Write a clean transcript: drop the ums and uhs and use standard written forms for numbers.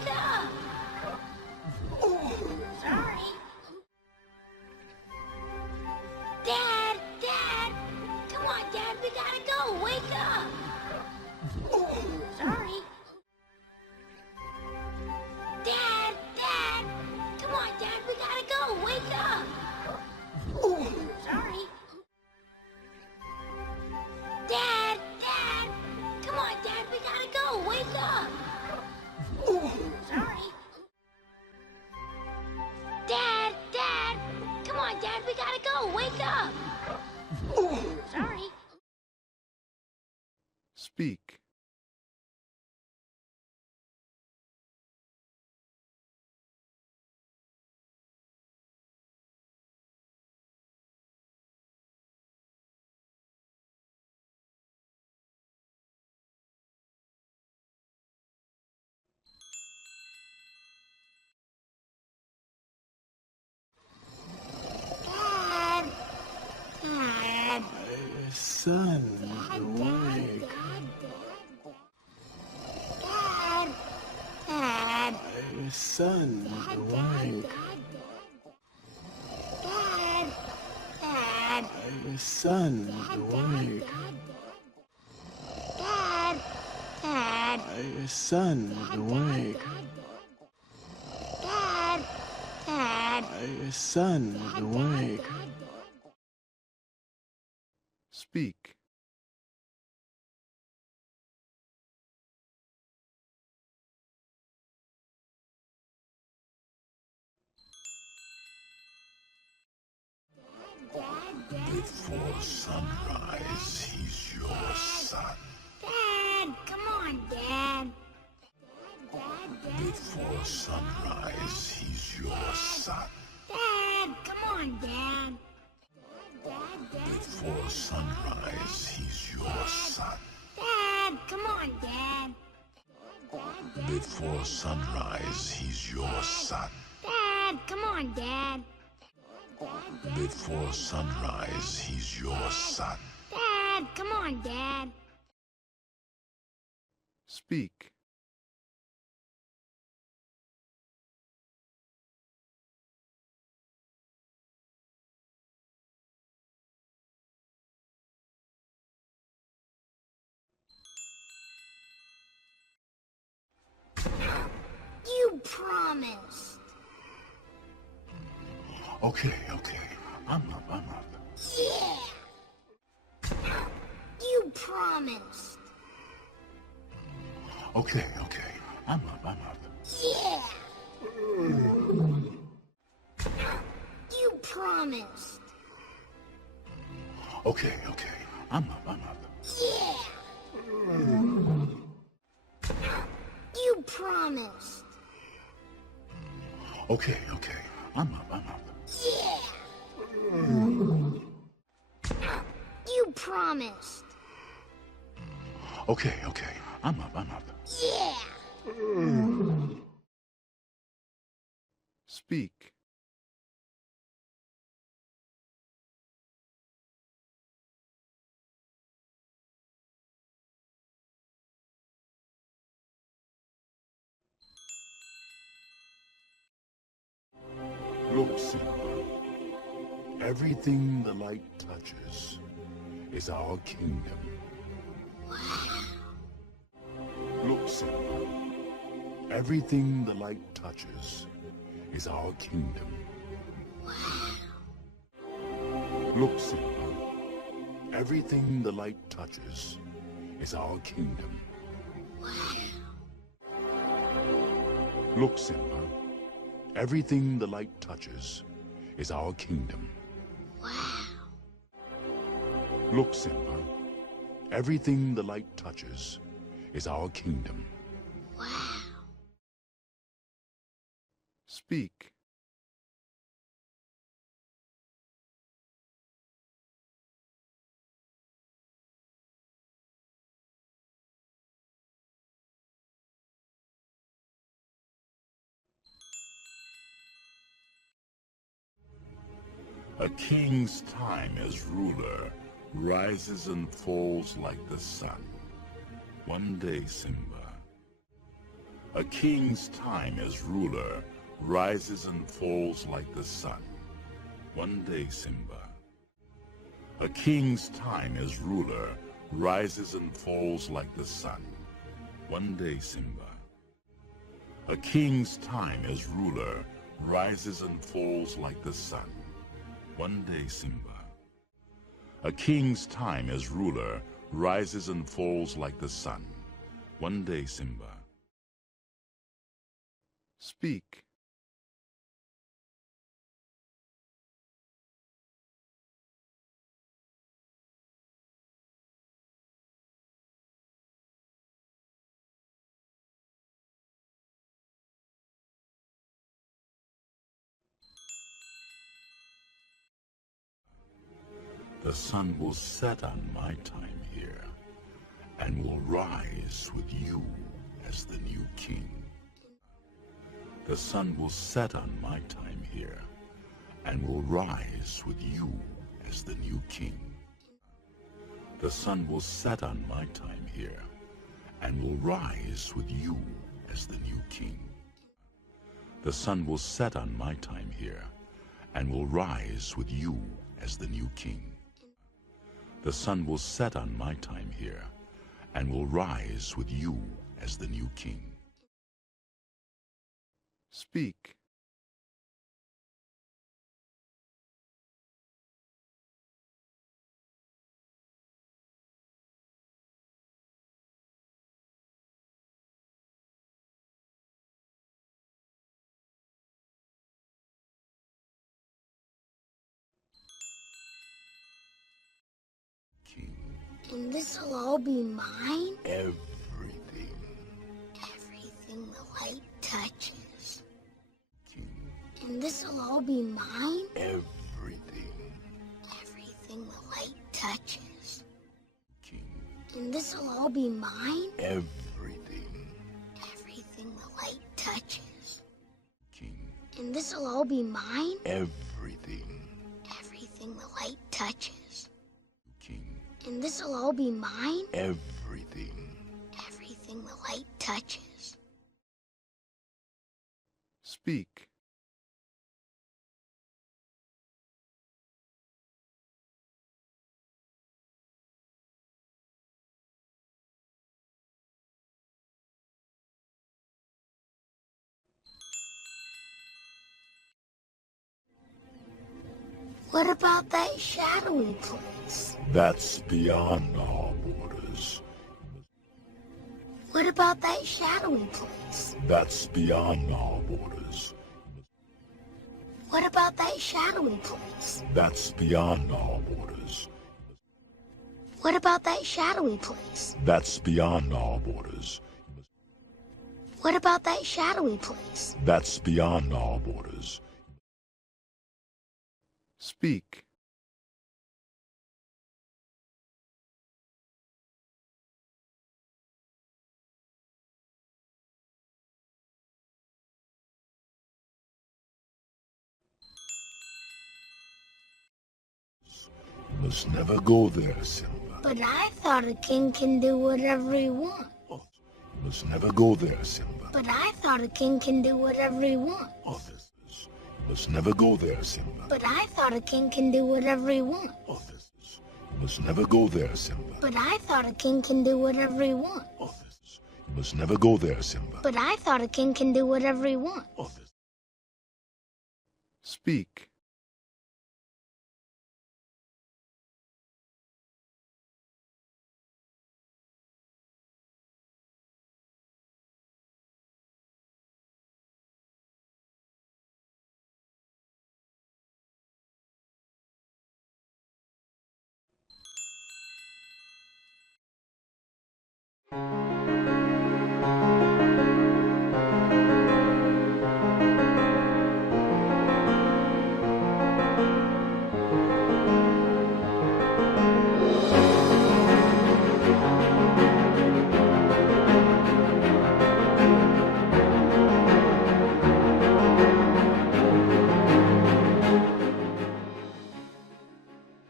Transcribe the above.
wake up! Sorry. Dad! Dad! Come on, Dad, we gotta go! Wake up! Sorry. Dad! Dad! Come on, Dad, we gotta go! Wake up! Sorry. Dad! Dad! Come on, Dad, we gotta go! Wake up! Sorry. Dad! Dad! Come on, Dad, we gotta go! Wake up! Sorry. Speak. Dad! Dad! Son, awake. Dad! Dad! Son, awake. Dad! Dad! Son, awake. Dad! Dad! Son, awake. Dad! Dad! Son, awake. Speak. Before sunrise, he's your son. Dad! Come on, Dad! Before sunrise, he's your son. Dad! Come on, Dad! Before sunrise, he's your son. Dad! Come on, Dad! Before sunrise, he's your son. Dad! Come on, Dad! Before sunrise, he's your son. Dad! Come on, Dad! Speak. You promised! Okay. I'm up. Yeah! You promised! Okay. I'm up. Yeah! You promised! Okay. I'm up. Yeah! You promised! Okay. I'm up. Yeah! You promised! Okay. I'm up. Yeah! Speak. Look, Simba. Everything the light touches is our kingdom. Look, Simba. Everything the light touches is our kingdom. Look, Simba. Everything the light touches is our kingdom. Look, Simba. Everything the light touches is our kingdom. Look, Simba. Everything the light touches is our kingdom. Speak. A king's time as ruler rises and falls like the sun. One day, Simba, A king's time as ruler rises and falls like the sun. One day, Simba. A king's time as ruler rises and falls like the sun. One day, Simba. A king's time as ruler rises and falls like the sun. One day, Simba. A king's time as ruler rises and falls like the sun. One day, Simba. Speak. The sun will set on my time here, and will rise with you as the new king. The sun will set on my time here, and will rise with you as the new king. The sun will set on my time here, and will rise with you as the new king. The sun will set on my time here, and will rise with you as the new king. The sun will set on my time here, and will rise with you as the new king. Speak. King. And this'll all be mine? Everything. Everything the light touches. King. And this'll all be mine? Everything. Everything the light touches. King. And this'll all be mine? Everything. Everything the light touches. King. And this'll all be mine? Everything. Everything the light touches. King. And this'll all be mine? Everything. Everything the light touches. Speak. What about that shadowy place? That's beyond our borders. What about that shadowy place? That's beyond our borders. What about that shadowy place? That's beyond our borders. What about that shadowy place? That's beyond our borders. What about that shadowy place? That's beyond our borders. Speak. You must never go there, Simba. But I thought a king can do whatever he wants. You must never go there, Simba. But I thought a king can do whatever he wants. You must never go there, Simba. But I thought a king can do whatever he wants. You must never go there, Simba. But I thought a king can do whatever he wants. You must never go there, Simba. But I thought a king can do whatever he wants. Speak.